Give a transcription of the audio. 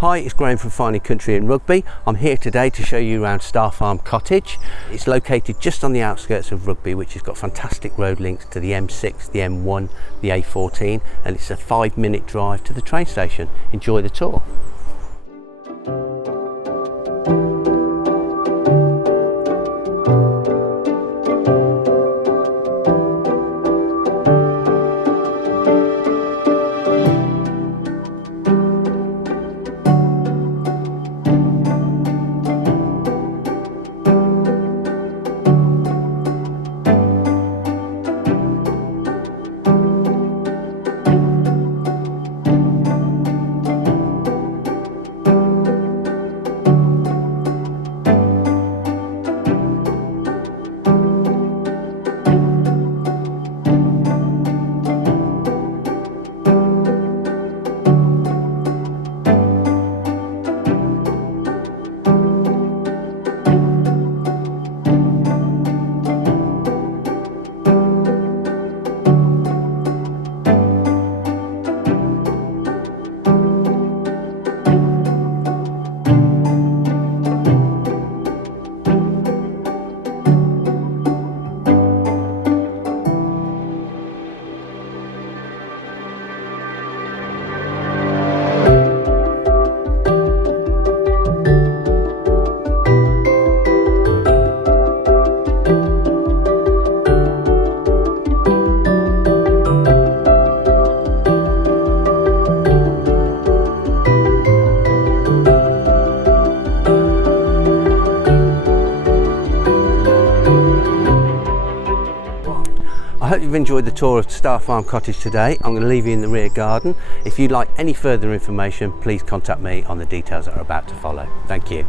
Hi, it's Graham from Finding Country in Rugby. I'm here today to show you around Star Farm Cottage. It's located just on the outskirts of Rugby, which has got fantastic road links to the M6, the M1, the A14, and it's a 5-minute drive to the train station. Enjoy the tour. I hope you've enjoyed the tour of Star Farm Cottage today. I'm going to leave you in the rear garden. If you'd like any further information, please contact me on the details that are about to follow. Thank you.